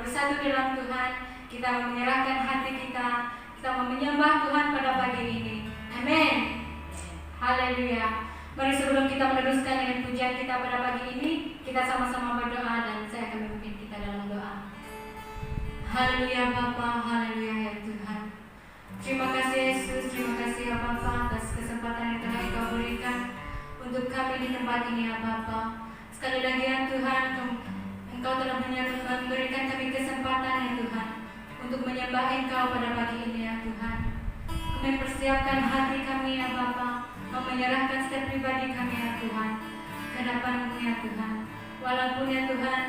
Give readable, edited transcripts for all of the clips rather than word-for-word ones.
bersatu dalam Tuhan, kita menyerahkan hati kita mau menyembah Tuhan pada pagi ini. Amin. Haleluya. Mari sebelum kita meneruskan dengan pujian kita pada pagi ini, kita sama-sama berdoa dan saya akan memimpin kita dalam doa. Haleluya Bapa, haleluya ya Tuhan. Terima kasih Yesus, terima kasih ya Bapa atas kesempatan yang telah Engkau berikan untuk kami di tempat ini ya Bapa. Sekali lagi ya Tuhan, Engkau telah memberikan kami kesempatan ya Tuhan untuk menyembah Engkau pada pagi ini ya Tuhan. Kami persiapkan hati kami ya Bapa, menyerahkan setiap pribadi kami ya Tuhan ke hadapan-Mu ya Tuhan. Walaupun ya Tuhan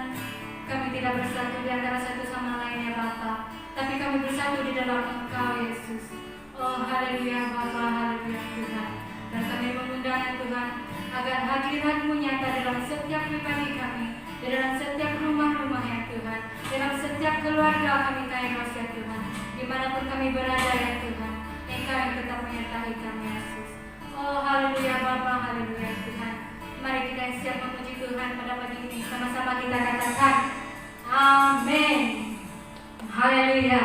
kami tidak bersatu di antara satu sama lain ya Bapa, tapi kami bersatu di dalam Engkau Yesus. Oh haleluya Bapa, haleluya Tuhan. Dan kami mengundang ya Tuhan agar hadirat-Mu nyata dalam setiap pribadi kami, di dalam setiap rumah-rumah ya Tuhan, dalam setiap keluarga kami Kairos ya Tuhan. Dimanapun kami berada ya Tuhan, Engkau yang tetap menyertai kami Yesus. Oh haleluya Bapa, haleluya Tuhan. Mari kita siap memuji Tuhan pada pagi ini. Sama-sama kita katakan amin. Haleluya.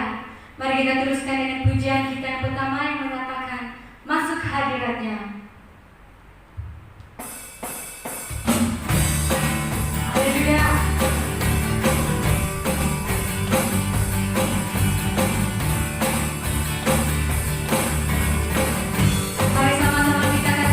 Mari kita teruskan dengan pujian kita yang pertama yang mengatakan masuk hadiratnya. Haleluya. Dengan pujian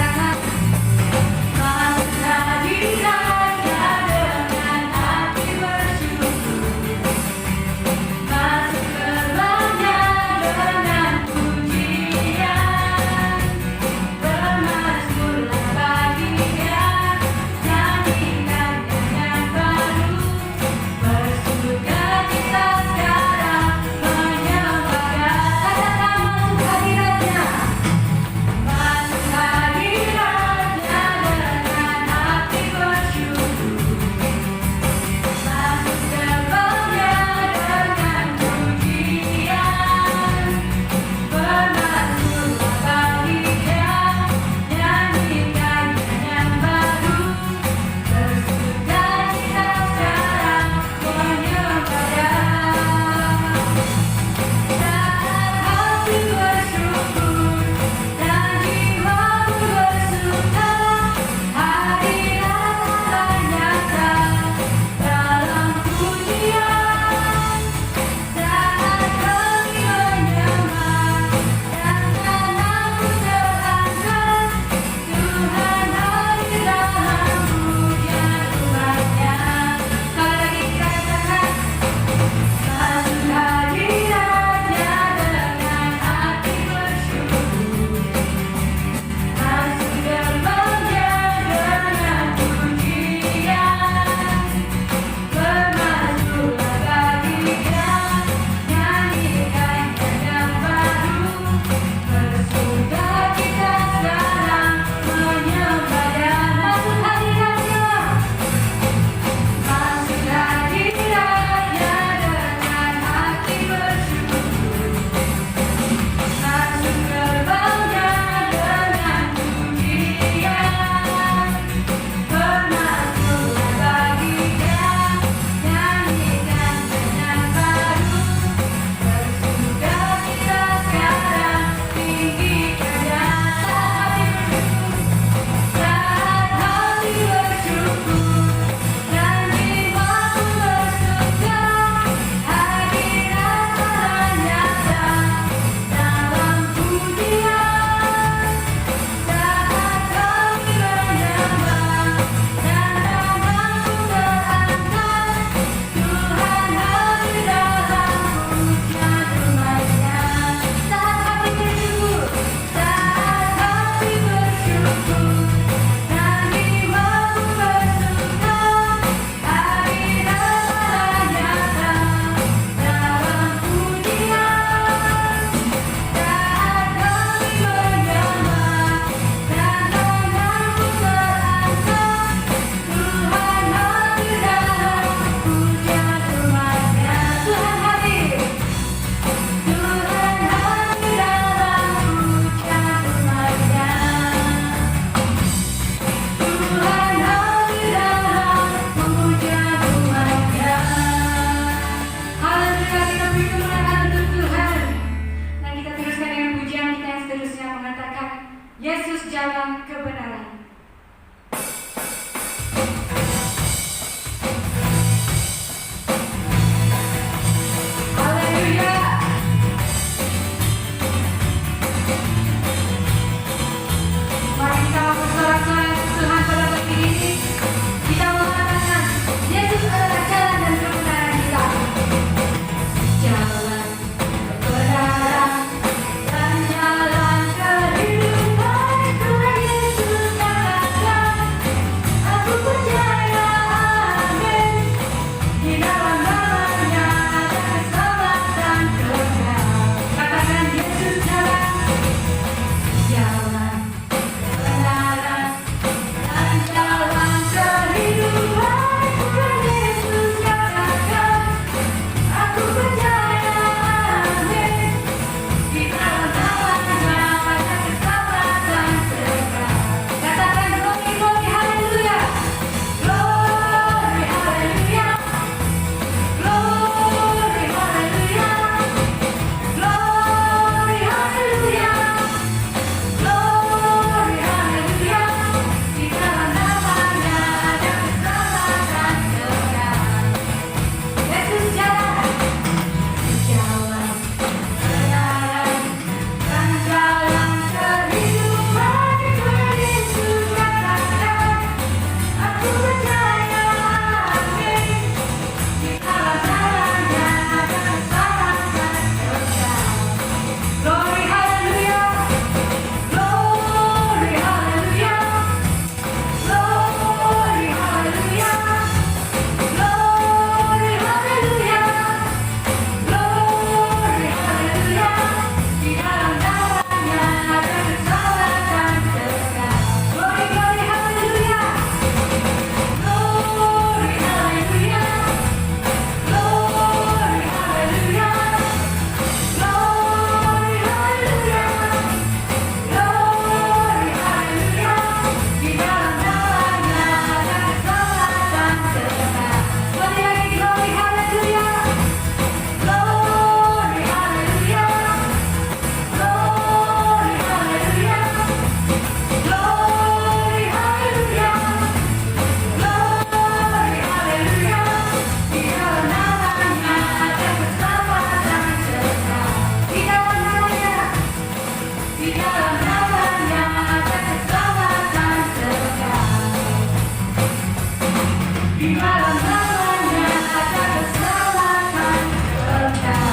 Yesus jalan kebenaran. Haleluya. Mari kita bersorak-sorai Tuhan pada pagi ini. Kita mengatakan Yesus adalah jalan dan kebenaran kita. Jalan kebenaran dan jalan kehidupan, Tuhan Yesus katakan, aku percaya, amin. Di dalam namanya ada keselamatan kekal. Katakan Yesus jalan kebenaran dan jalan kehidupan, Tuhan Yesus katakan, aku percaya, amin. Di dalam namanya ada keselamatan kekal. Katakan glory, glory, haleluya. Glory, haleluya. Glory, haleluya. Glory, haleluya. Glory, haleluya. Di dalam namanya ada keselamatan kekal. Yesus jalan kebenaran dan jalan kehidupan, Tuhan Yesus katakan, aku percaya, amin. Di dalam namanya ada keselamatan kekal. Glory, haleluya. Glory, haleluya. Glory, haleluya. Glory, haleluya. Glory, haleluya. Di dalam namanya ada keselamatan kekal. Glory, glory, haleluya. Glory, haleluya. Glory, haleluya. Glory, haleluya. Glory, haleluya. Di dalam namanya ada keselamatan kekal. Sekali lagi, glory, haleluya. Glory, haleluya. Glory, haleluya. Glory, haleluya. Glory, haleluya. Di dalam namanya ada keselamatan kekal. Di dalam namanya ada keselamatan kekal. Di dalam namanya ada keselamatan kekal.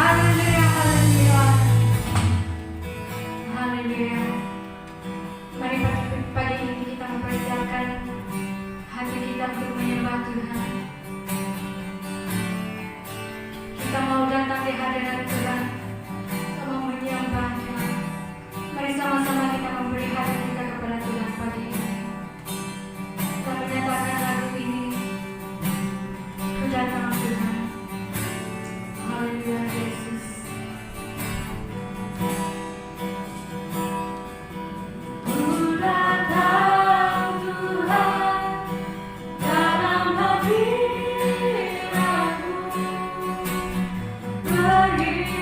Haleluya, haleluya. Haleluya. Mari pagi ini kita mempersiapkan hati kita untuk menyembah Tuhan. Kita mau datang di hadirat Tuhan, kita mau menyembah Tuhan. Mari sama-sama kita memberi hati kita kepada Tuhan pagi ini. Kita menyatakan lagu ini, ku datang Tuhan. Haleluya, Yesus. Ku datang Tuhan dalam hadirat-Mu, berdiri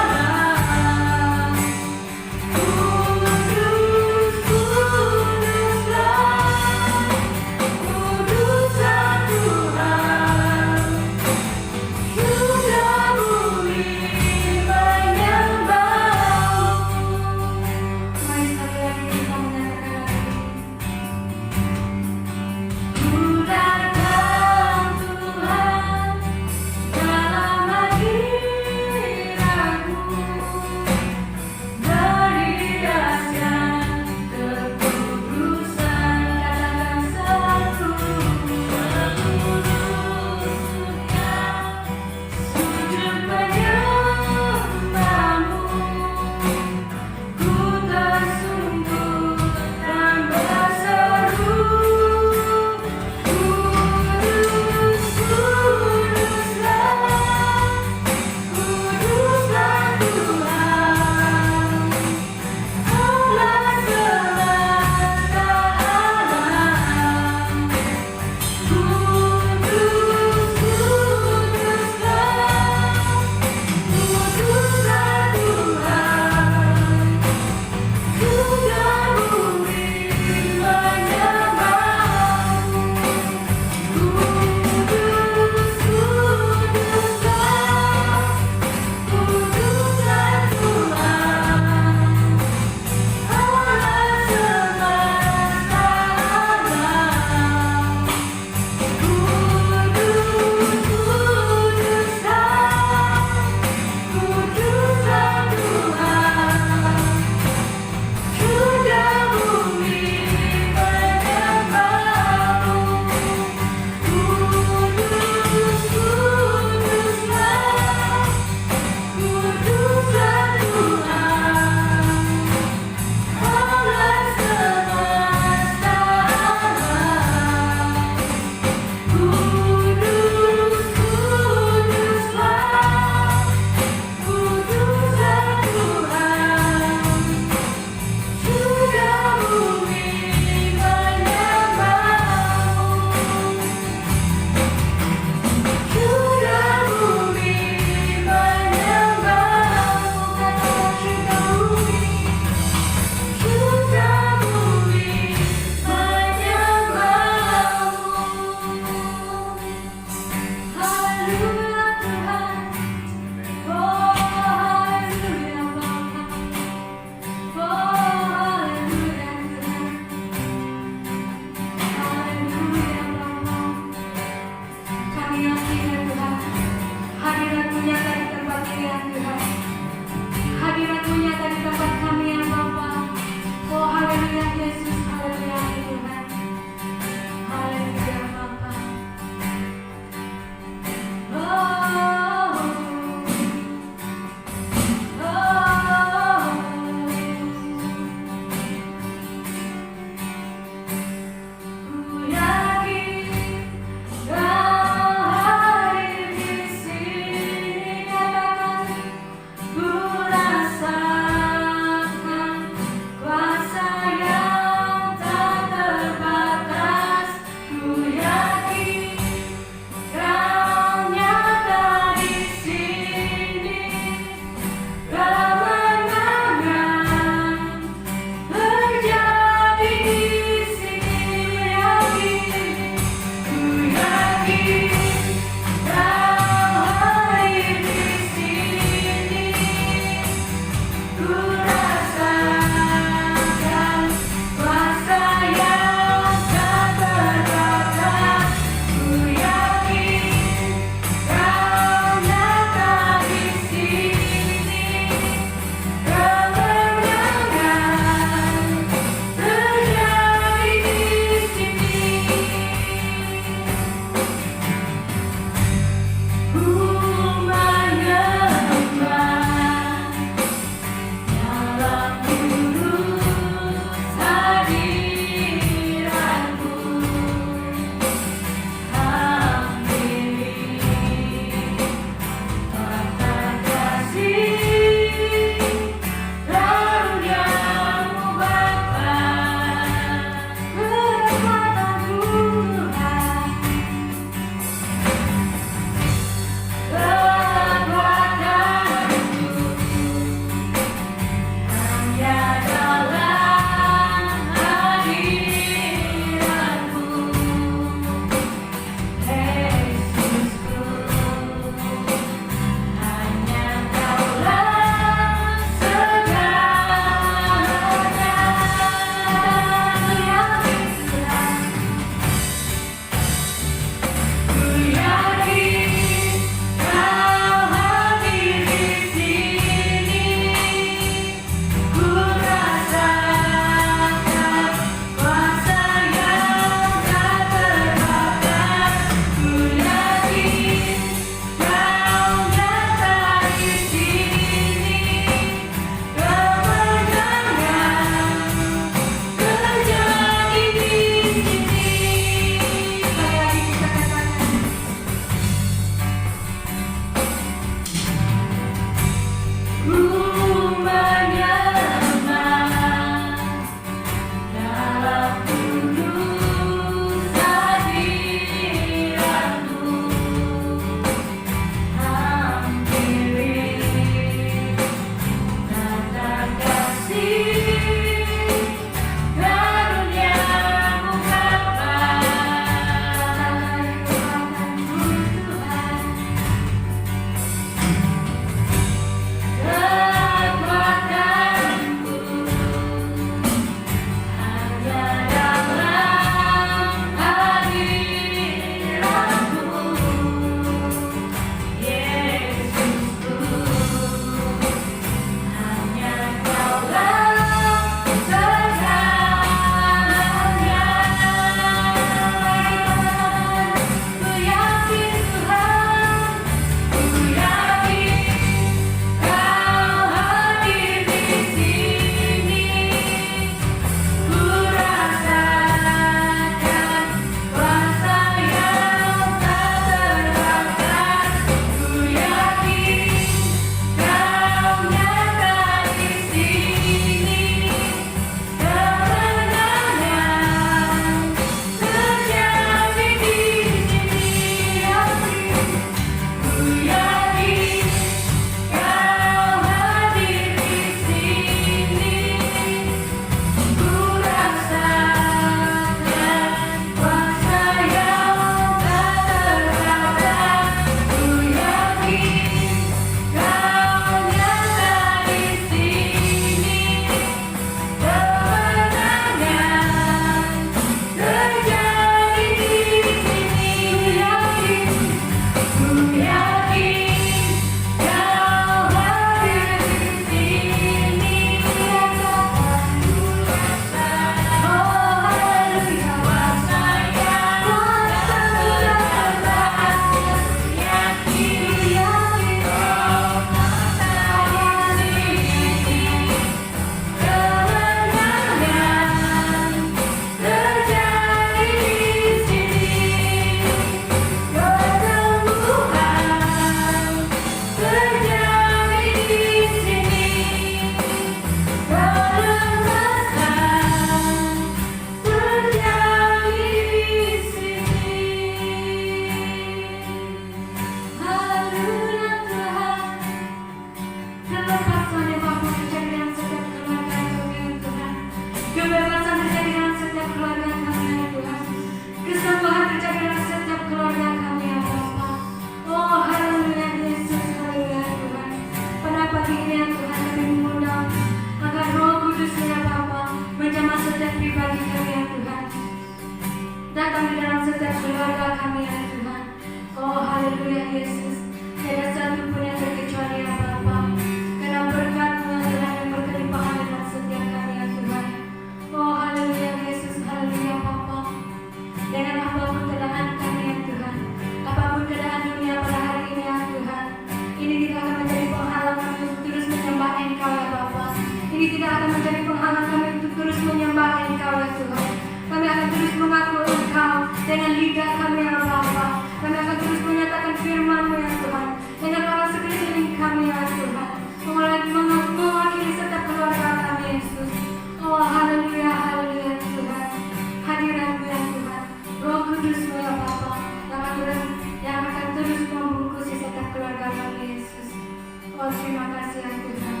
Oh terima kasih ya Tuhan.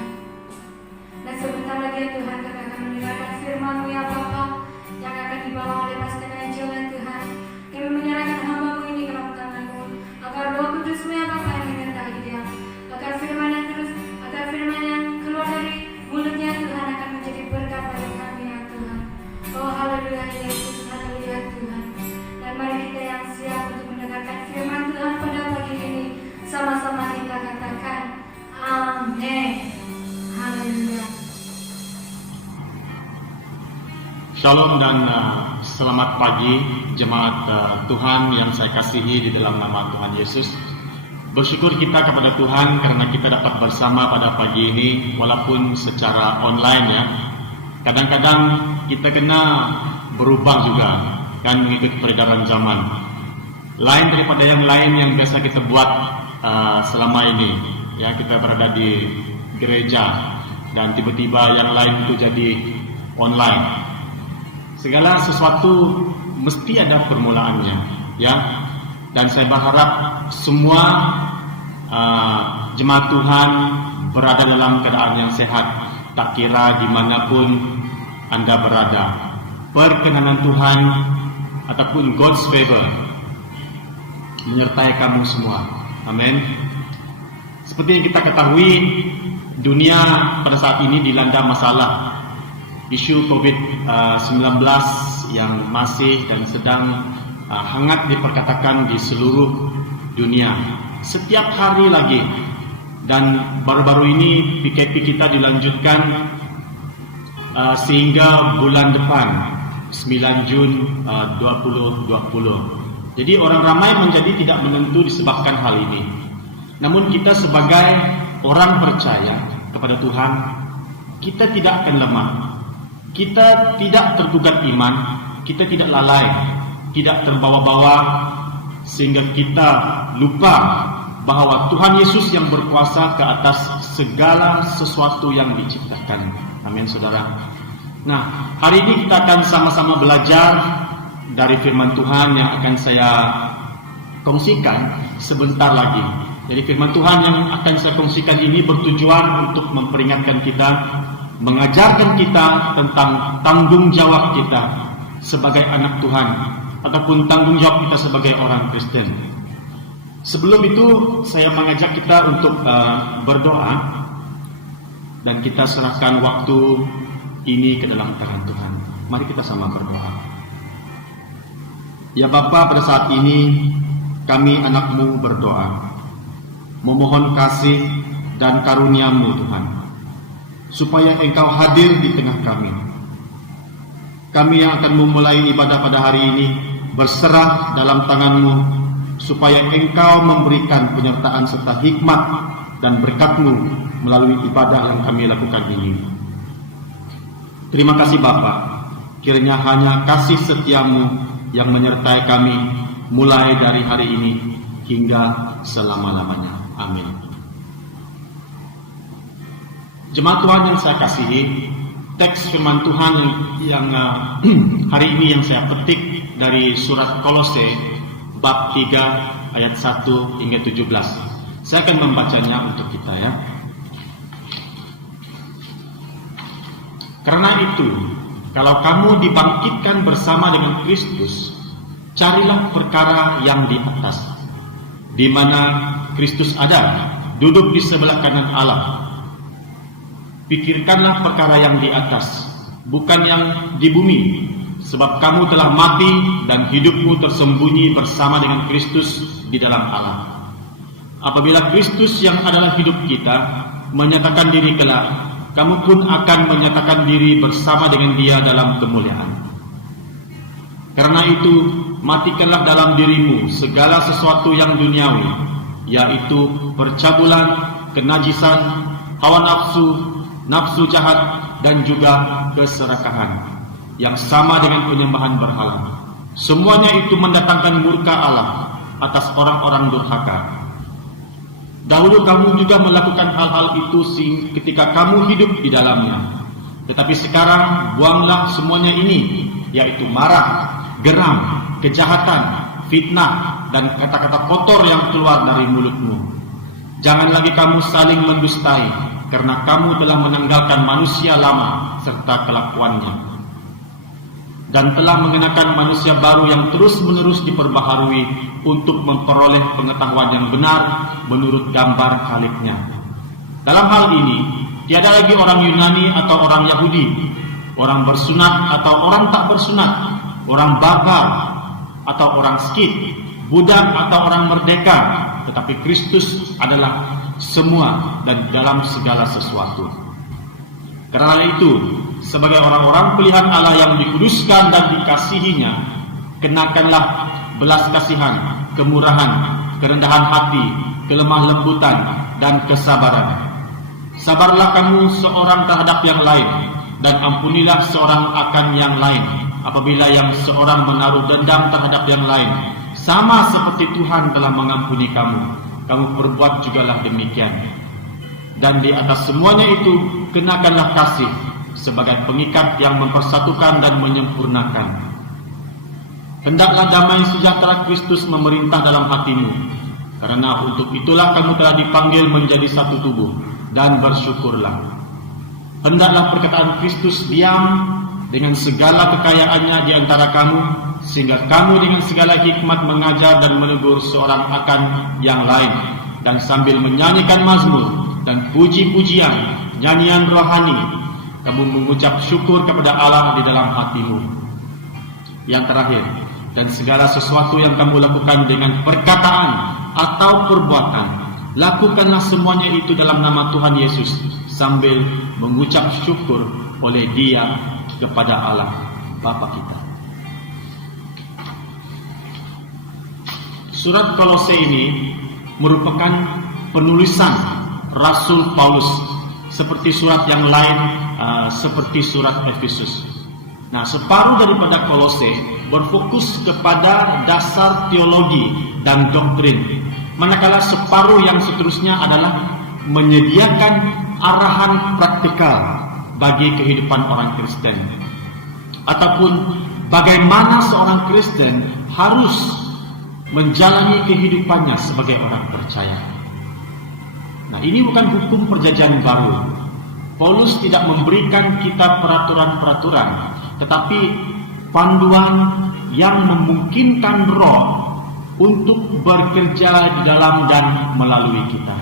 Dan sebentar lagi ya Tuhan, kami akan mendengarkan firman-Mu ya Bapa, yang akan dibawa oleh Pastor Angel ya Tuhan. Kami menyerahkan hamba-Mu ini ke dalam tangan-Mu, agar Roh Kudus-Mu ya Bapa yang menyertai dia, agar firman yang keluar dari mulutnya Tuhan akan menjadi berkat bagi kami ya Tuhan. Oh haleluya Yesus, haleluya Tuhan. Dan mari kita yang siap untuk mendengarkan firman Tuhan pada pagi ini, sama-sama kita katakan amin. Haleluya. Shalom dan selamat pagi jemaat Tuhan yang saya kasihi di dalam nama Tuhan Yesus. Bersyukur kita kepada Tuhan karena kita dapat bersama pada pagi ini walaupun secara online ya. Kadang-kadang kita kena berubah juga kan mengikut peredaran zaman. Lain daripada yang lain yang biasa kita buat selama ini. Ya, kita berada di gereja dan tiba-tiba yang lain itu jadi online. Segala sesuatu mesti ada permulaannya, ya. Dan saya berharap semua jemaat Tuhan berada dalam keadaan yang sehat, tak kira dimanapun Anda berada. Perkenanan Tuhan ataupun God's favor menyertai kamu semua. Amin. Seperti yang kita ketahui, dunia pada saat ini dilanda masalah isu COVID-19 yang masih dan sedang hangat diperkatakan di seluruh dunia. Setiap hari lagi, dan baru-baru ini PKP kita dilanjutkan sehingga bulan depan 9 Jun 2020. Jadi orang ramai menjadi tidak menentu disebabkan hal ini. Namun kita sebagai orang percaya kepada Tuhan, kita tidak akan lemah. Kita tidak tergugat iman, kita tidak lalai, tidak terbawa-bawa sehingga kita lupa bahwa Tuhan Yesus yang berkuasa ke atas segala sesuatu yang diciptakan. Amin saudara. Nah, hari ini kita akan sama-sama belajar dari firman Tuhan yang akan saya kongsikan sebentar lagi. Jadi firman Tuhan yang akan saya kongsikan ini bertujuan untuk memperingatkan kita, mengajarkan kita tentang tanggung jawab kita sebagai anak Tuhan ataupun tanggung jawab kita sebagai orang Kristen. Sebelum itu saya mengajak kita untuk berdoa dan kita serahkan waktu ini ke dalam tangan Tuhan. Mari kita sama berdoa. Ya Bapa, pada saat ini kami anak-Mu berdoa, memohon kasih dan karunia-Mu Tuhan, supaya Engkau hadir di tengah kami. Kami yang akan memulai ibadah pada hari ini berserah dalam tangan-Mu, supaya Engkau memberikan penyertaan serta hikmat dan berkat-Mu melalui ibadah yang kami lakukan ini. Terima kasih Bapa, kiranya hanya kasih setia-Mu yang menyertai kami mulai dari hari ini hingga selama-lamanya. Amin. Jemaat Tuhan yang saya kasihi, teks firman Tuhan yang hari ini yang saya petik dari surat Kolose bab 3 ayat 1 hingga 17. Saya akan membacanya untuk kita ya. Karena itu, kalau kamu dibangkitkan bersama dengan Kristus, carilah perkara yang di atas, di mana Kristus ada, duduk di sebelah kanan Allah. Pikirkanlah perkara yang di atas, bukan yang di bumi, sebab kamu telah mati dan hidupmu tersembunyi bersama dengan Kristus di dalam Allah. Apabila Kristus yang adalah hidup kita menyatakan diri kelak, kamu pun akan menyatakan diri bersama dengan Dia dalam kemuliaan. Karena itu, matikanlah dalam dirimu segala sesuatu yang duniawi, yaitu percabulan, kenajisan, hawa nafsu, nafsu jahat, dan juga keserakahan, yang sama dengan penyembahan berhala. Semuanya itu mendatangkan murka Allah atas orang-orang durhaka. Dahulu kamu juga melakukan hal-hal itu ketika kamu hidup di dalamnya. Tetapi sekarang buanglah semuanya ini, yaitu marah, geram, kejahatan, fitnah, dan kata-kata kotor yang keluar dari mulutmu. Jangan lagi kamu saling mendustai, karena kamu telah menanggalkan manusia lama serta kelakuannya, dan telah mengenakan manusia baru yang terus-menerus diperbaharui untuk memperoleh pengetahuan yang benar menurut gambar Khaliknya. Dalam hal ini, tiada lagi orang Yunani atau orang Yahudi, orang bersunat atau orang tak bersunat, orang bakar atau orang skit, budak atau orang merdeka, tetapi Kristus adalah semua dan dalam segala sesuatu. Karena itu, sebagai orang-orang pilihan Allah yang dikuduskan dan dikasihinya, kenakanlah belas kasihan, kemurahan, kerendahan hati, kelemah lembutan, dan kesabaran. Sabarlah kamu seorang terhadap yang lain, dan ampunilah seorang akan yang lain, apabila yang seorang menaruh dendam terhadap yang lain, sama seperti Tuhan telah mengampuni kamu, kamu perbuat jugalah demikian. Dan di atas semuanya itu, kenakanlah kasih sebagai pengikat yang mempersatukan dan menyempurnakan. Hendaklah damai sejahtera Kristus memerintah dalam hatimu, karena untuk itulah kamu telah dipanggil menjadi satu tubuh, dan bersyukurlah. Hendaklah perkataan Kristus diam dengan segala kekayaannya di antara kamu, sehingga kamu dengan segala hikmat mengajar dan menegur seorang akan yang lain, dan sambil menyanyikan mazmur dan puji-pujian, nyanyian rohani, kamu mengucap syukur kepada Allah di dalam hatimu. Yang terakhir, dan segala sesuatu yang kamu lakukan dengan perkataan atau perbuatan, lakukanlah semuanya itu dalam nama Tuhan Yesus, sambil mengucap syukur oleh Dia kepada Allah Bapa kita. Surat Kolose ini merupakan penulisan Rasul Paulus, seperti surat yang lain, seperti surat Efesus. Nah, separuh daripada Kolose berfokus kepada dasar teologi dan doktrin, manakala separuh yang seterusnya adalah menyediakan arahan praktikal bagi kehidupan orang Kristen, ataupun bagaimana seorang Kristen harus menjalani kehidupannya sebagai orang percaya. Nah, ini bukan hukum perjanjian baru. Paulus tidak memberikan kita peraturan-peraturan, tetapi panduan yang memungkinkan Roh untuk bekerja di dalam dan melalui kita.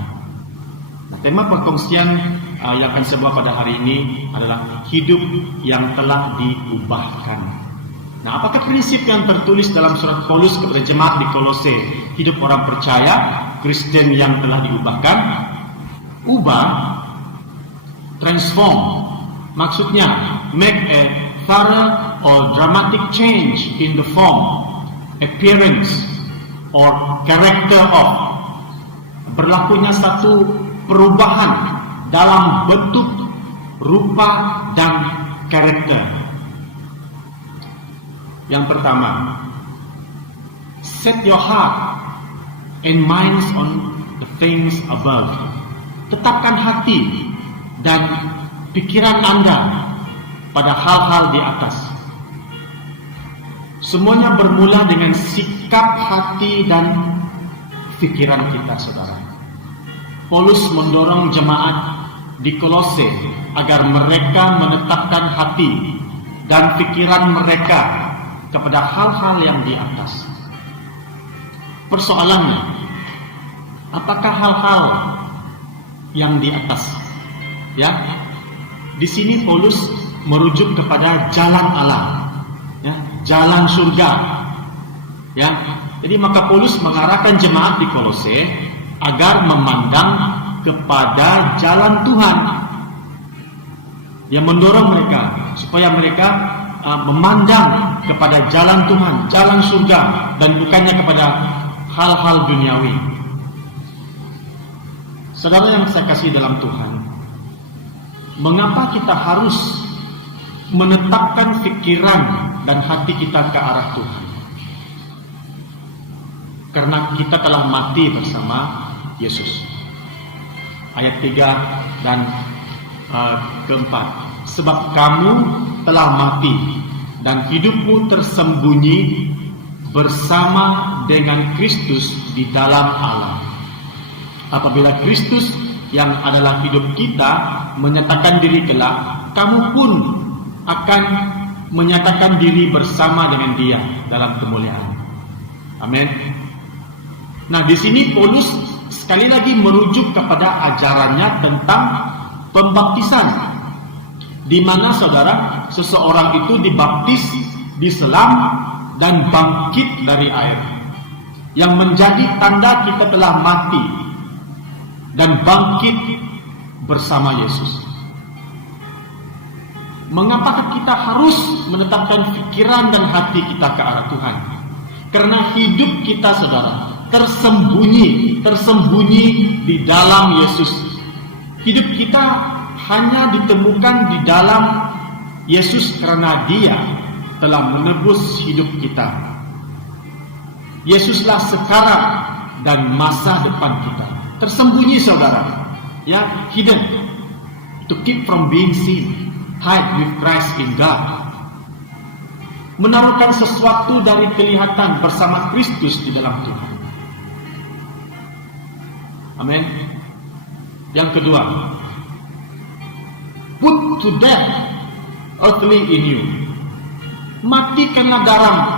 Nah, tema perkongsian yang akan saya bawa pada hari ini adalah hidup yang telah diubahkan. Nah, apakah prinsip yang tertulis dalam surat Paulus kepada jemaat di Kolose, hidup orang percaya, Kristen yang telah diubahkan? Ubah, transform, maksudnya make a thorough or dramatic change in the form, appearance, or character of. Berlakunya satu perubahan dalam bentuk, rupa, dan karakter. Yang pertama, set your heart and minds on the things above. Tetapkan hati dan pikiran Anda pada hal-hal di atas. Semuanya bermula dengan sikap hati dan pikiran kita, saudara. Paulus mendorong jemaat di Kolose agar mereka menetapkan hati dan pikiran mereka kepada hal-hal yang di atas. Persoalannya, apakah hal-hal yang di atas? Ya, di sini Paulus merujuk kepada jalan Allah, ya, jalan surga. Ya, jadi maka Paulus mengarahkan jemaat di Kolose agar memandang kepada jalan Tuhan, yang mendorong mereka supaya mereka memandang kepada jalan Tuhan, jalan surga, dan bukannya kepada hal-hal duniawi. Saudara yang saya kasih dalam Tuhan, mengapa kita harus menetapkan pikiran dan hati kita ke arah Tuhan? Karena kita telah mati bersama Yesus. Ayat 3 dan keempat. Sebab kamu telah mati dan hidupmu tersembunyi bersama dengan Kristus di dalam Allah. Apabila Kristus yang adalah hidup kita menyatakan diri kelak, kamu pun akan menyatakan diri bersama dengan Dia dalam kemuliaan. Amin. Nah, di sini Paulus sekali lagi merujuk kepada ajarannya tentang pembaptisan, di mana saudara, seseorang itu dibaptis, diselam dan bangkit dari air, yang menjadi tanda kita telah mati dan bangkit bersama Yesus. Mengapa kita harus menetapkan pikiran dan hati kita ke arah Tuhan? Karena hidup kita, saudara, tersembunyi di dalam Yesus. Hidup kita hanya ditemukan di dalam Yesus karena Dia telah menebus hidup kita. Yesuslah sekarang dan masa depan kita. Tersembunyi, saudara, ya, hidden, to keep from being seen, hide with Christ in God. Menaruhkan sesuatu dari kelihatan bersama Kristus di dalam Tuhan. Amin. Yang kedua, put to death earthly in you. Matikanlah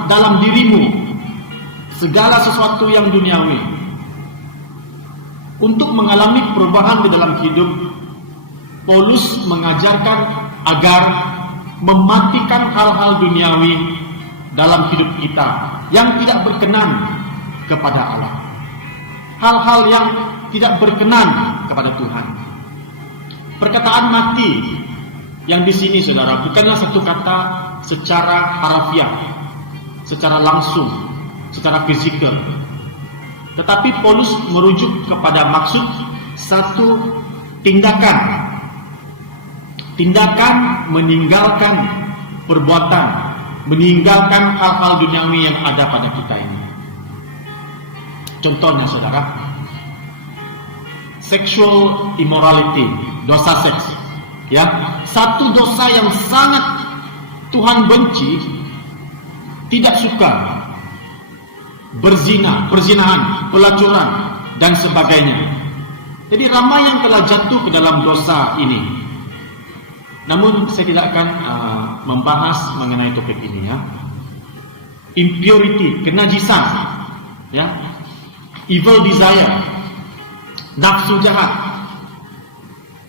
dalam dirimu segala sesuatu yang duniawi, untuk mengalami perubahan di dalam hidup. Paulus mengajarkan agar mematikan hal-hal duniawi dalam hidup kita yang tidak berkenan kepada Allah, hal-hal yang tidak berkenan kepada Tuhan. Perkataan mati yang di sini, saudara, bukanlah satu kata secara harafiah, secara langsung, secara fisikal, tetapi Paulus merujuk kepada maksud satu tindakan meninggalkan perbuatan, meninggalkan hal-hal duniawi yang ada pada kita ini. Contohnya, saudara, sexual immorality, dosa seks, ya, satu dosa yang sangat Tuhan benci, tidak suka, perzinahan, pelacuran dan sebagainya. Jadi ramai yang telah jatuh ke dalam dosa ini. Namun saya tidak akan membahas mengenai topik ini, ya. Impurity, kenajisan, ya, evil desire, nafsu jahat,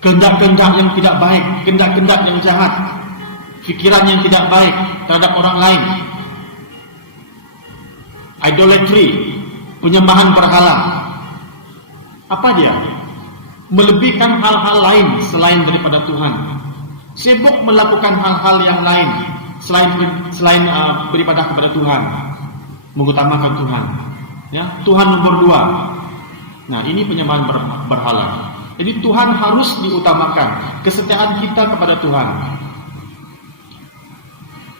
kehendak-kehendak yang tidak baik, kehendak-kehendak yang jahat, pikiran yang tidak baik terhadap orang lain, idolatry, penyembahan berhala. Apa dia? Melebihkan hal-hal lain selain daripada Tuhan. Sibuk melakukan hal-hal yang lain selain beribadah kepada Tuhan, mengutamakan Tuhan, ya, Tuhan nomor 2. Nah, ini penyembahan berhala. Jadi Tuhan harus diutamakan, kesetiaan kita kepada Tuhan.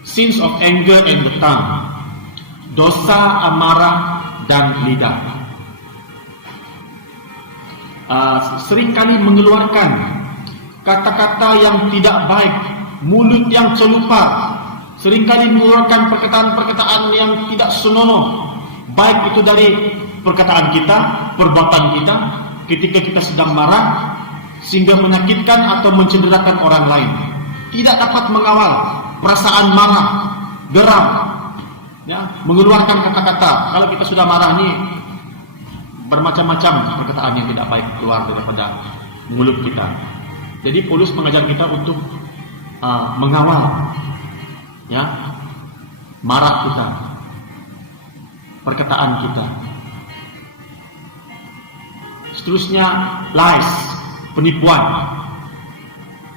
Sins of anger and the tongue, dosa amarah dan lidah. Seringkali mengeluarkan kata-kata yang tidak baik, mulut yang celupa, seringkali mengeluarkan perkataan-perkataan yang tidak senonoh, baik itu dari perkataan kita, perbuatan kita, ketika kita sedang marah, sehingga menyakitkan atau mencederakan orang lain. Tidak dapat mengawal perasaan marah, geram, ya, mengeluarkan kata-kata. Kalau kita sudah marah nih, bermacam-macam perkataan yang tidak baik keluar daripada mulut kita. Jadi Paulus mengajar kita untuk mengawal, ya, marah kita, perkataan kita. Seterusnya, lies, penipuan,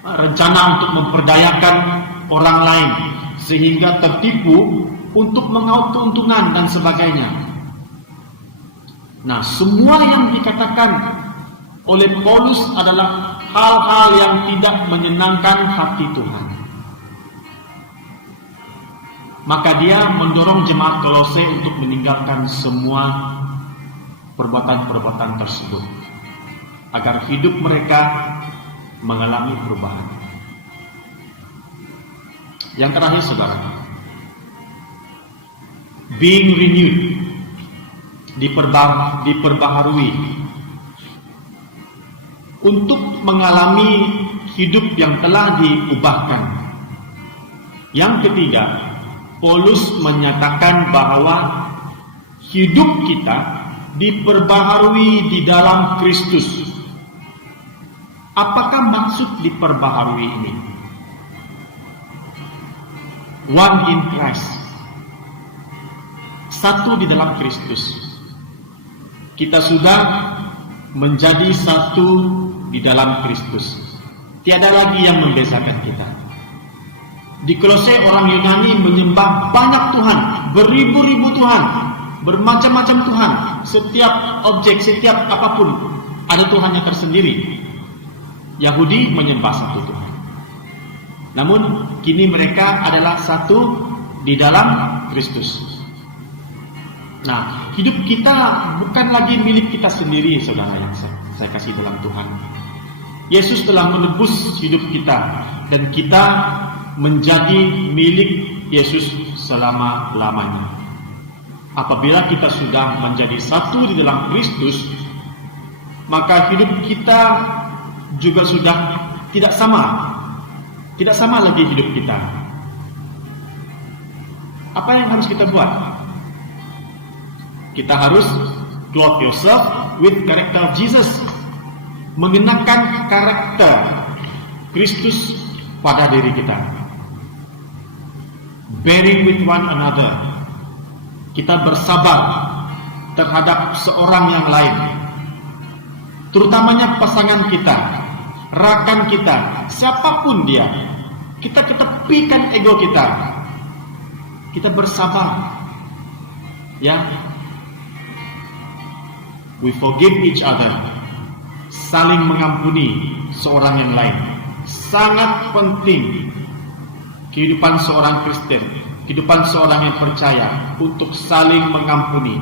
rencana untuk memperdayakan orang lain sehingga tertipu untuk mengaut keuntungan dan sebagainya. Nah, semua yang dikatakan oleh Paulus adalah hal-hal yang tidak menyenangkan hati Tuhan. Maka dia mendorong jemaat Kolose untuk meninggalkan semua perbuatan-perbuatan tersebut, agar hidup mereka mengalami perubahan. Yang terakhir, saudara, being renewed, diperbaharui. untuk mengalami hidup yang telah diubahkan. Yang ketiga, Paulus menyatakan bahwa hidup kita diperbaharui di dalam Kristus. Apakah maksud diperbaharui ini? One in Christ. Satu di dalam Kristus. Kita sudah menjadi satu di dalam Kristus. Tiada lagi yang membedakan kita. Di Kolose orang Yunani menyembah banyak Tuhan, beribu-ribu Tuhan, bermacam-macam Tuhan. Setiap objek, setiap apapun ada Tuhannya tersendiri. Yahudi menyembah satu Tuhan. Namun kini mereka adalah satu di dalam Kristus. Nah, hidup kita bukan lagi milik kita sendiri, saudara yang saya kasih dalam Tuhan. Yesus telah menebus hidup kita dan kita menjadi milik Yesus selama-lamanya. Apabila kita sudah menjadi satu di dalam Kristus, maka hidup kita juga sudah tidak sama. Tidak sama lagi hidup kita. Apa yang harus kita buat? Kita harus clothe yourself with character of Jesus. Mengenakan karakter Kristus pada diri kita. Bearing with one another. Kita bersabar terhadap seorang yang lain. Terutamanya pasangan kita, rakan kita, siapapun dia. Kita ketepikan ego kita. Kita bersabar. Ya. We forgive each other. Saling mengampuni seorang yang lain. Sangat penting kehidupan seorang Kristen, kehidupan seorang yang percaya untuk saling mengampuni.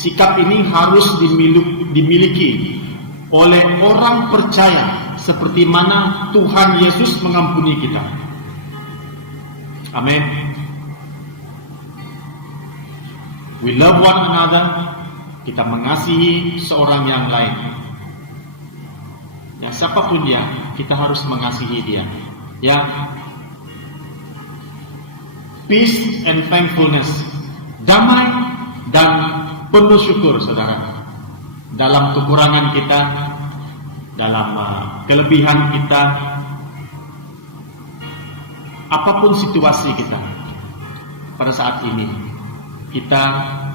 Sikap ini harus dimiliki oleh orang percaya seperti mana Tuhan Yesus mengampuni kita. Amin. We love one another. Kita mengasihi seorang yang lain. Ya, siapapun dia, kita harus mengasihi dia. Ya. Peace and thankfulness. Damai dan penuh syukur, saudara. Dalam kekurangan kita, dalam kelebihan kita, apapun situasi kita pada saat ini, kita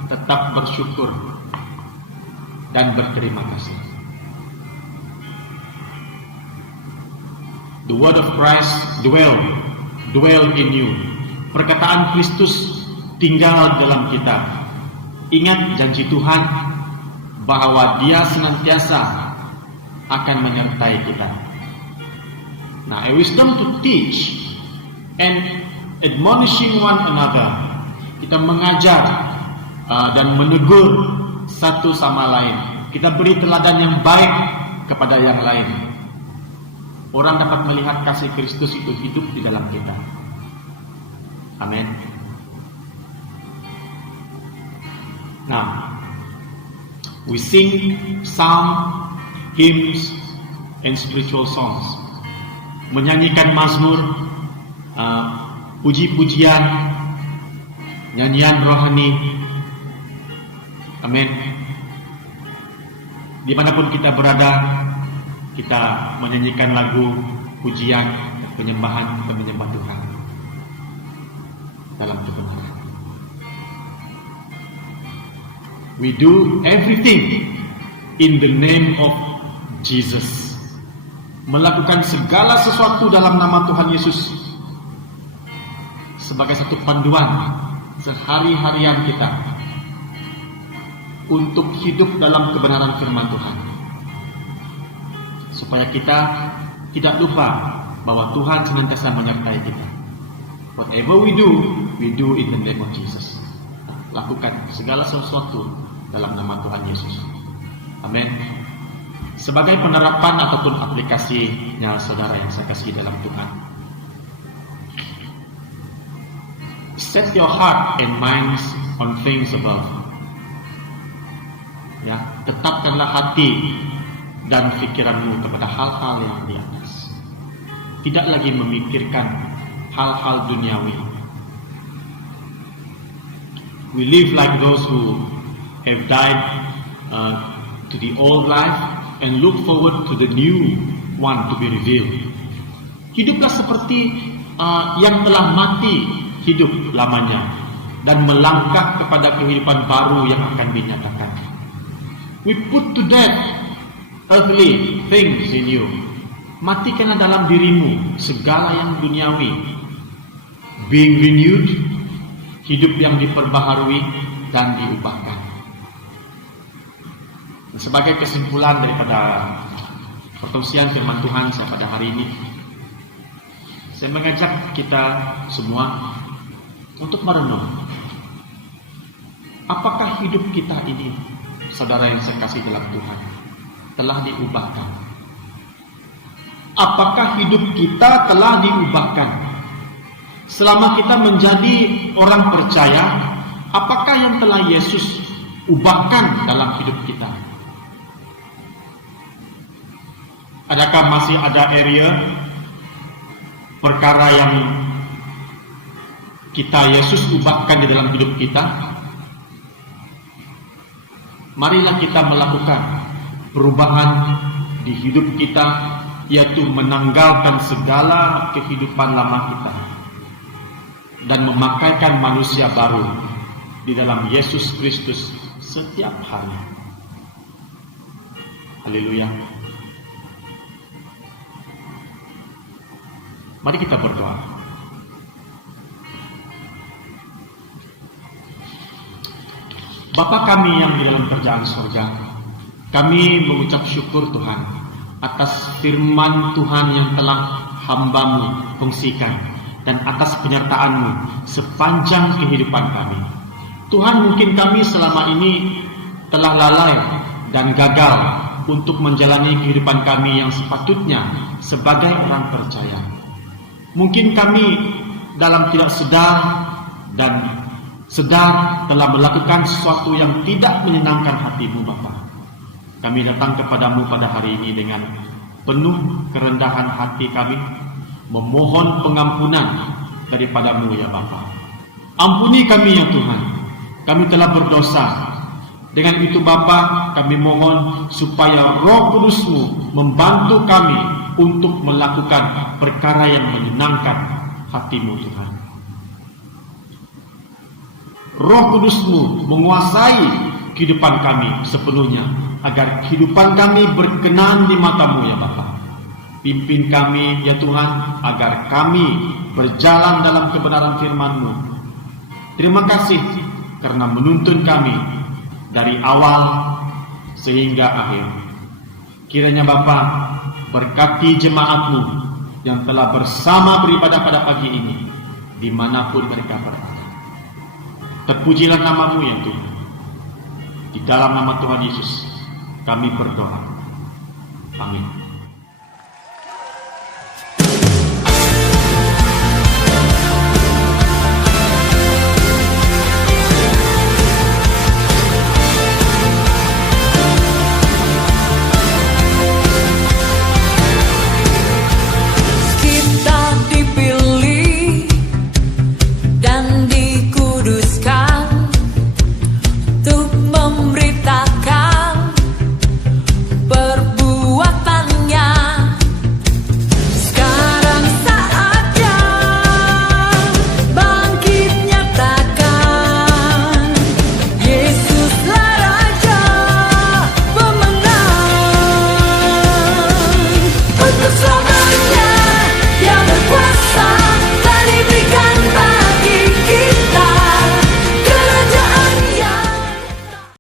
tetap bersyukur dan berterima kasih. The word of Christ dwell in you. Perkataan Kristus tinggal dalam kita. Ingat janji Tuhan bahwa Dia senantiasa akan menyertai kita. Nah, a wisdom to teach and admonishing one another. Kita mengajar dan menegur satu sama lain. Kita beri teladan yang baik kepada yang lain. Orang dapat melihat kasih Kristus itu hidup di dalam kita. Amin. Nah, we sing psalm, hymns, and spiritual songs. Menyanyikan mazmur, puji-pujian, nyanyian rohani. Amin. Dimanapun kita berada, kita menyanyikan lagu pujian, penyembahan, dan menyembah Tuhan dalam kebenaran. We do everything in the name of Jesus. Melakukan segala sesuatu dalam nama Tuhan Yesus sebagai satu panduan sehari-harian kita untuk hidup dalam kebenaran firman Tuhan, supaya kita tidak lupa bahwa Tuhan senantiasa menyertai kita. Whatever we do in the name of Jesus. Lakukan segala sesuatu dalam nama Tuhan Yesus. Amin. Sebagai penerapan ataupun aplikasinya saudara yang saya kasih dalam Tuhan, set your heart and minds on things above. Ya, tetapkanlah hati dan pikiranmu kepada hal-hal yang di atas. Tidak lagi memikirkan hal-hal duniawi. We live like those who have died to the old life and look forward to the new one to be revealed. Hiduplah seperti yang telah mati hidup lamanya dan melangkah kepada kehidupan baru yang akan dinyatakan. We put to death earthly things in you. Matikanlah dalam dirimu segala yang duniawi. Being renewed, hidup yang diperbaharui dan diubahkan. Dan sebagai kesimpulan daripada pertausian firman Tuhan saya pada hari ini, saya mengajak kita semua untuk merenung. Apakah hidup kita ini, saudara yang saya kasih dalam Tuhan, telah diubahkan? Apakah hidup kita telah diubahkan? Selama kita menjadi orang percaya, apakah yang telah Yesus ubahkan dalam hidup kita? Adakah masih ada area perkara yang Yesus ubahkan di dalam hidup kita? Marilah kita melakukan perubahan di hidup kita, yaitu menanggalkan segala kehidupan lama kita dan memakaikan manusia baru di dalam Yesus Kristus setiap hari. Haleluya. Mari kita berdoa. Bapa kami yang di dalam kerajaan surga, kami mengucap syukur Tuhan atas firman Tuhan yang telah hamba-Mu fungsikan dan atas penyertaan-Mu sepanjang kehidupan kami. Tuhan, mungkin kami selama ini telah lalai dan gagal untuk menjalani kehidupan kami yang sepatutnya sebagai orang percaya. Mungkin kami dalam tidak sadar dan sedar telah melakukan sesuatu yang tidak menyenangkan hati-Mu Bapa. Kami datang kepadamu pada hari ini dengan penuh kerendahan hati kami, memohon pengampunan daripada-Mu ya Bapa. Ampuni kami ya Tuhan, kami telah berdosa. Dengan itu Bapa, kami mohon supaya Roh Kudus-Mu membantu kami untuk melakukan perkara yang menyenangkan hati-Mu Tuhan. Roh Kudus-Mu menguasai kehidupan kami sepenuhnya, agar kehidupan kami berkenan di mata-Mu ya Bapa. Pimpin kami ya Tuhan, agar kami berjalan dalam kebenaran firman-Mu. Terima kasih karena menuntun kami dari awal sehingga akhir. Kiranya Bapa berkati jemaat-Mu yang telah bersama beribadah pada pagi ini, dimanapun mereka berada. Terpujilah nama-Mu ya Tuhan. Di dalam nama Tuhan Yesus kami berdoa. Amin.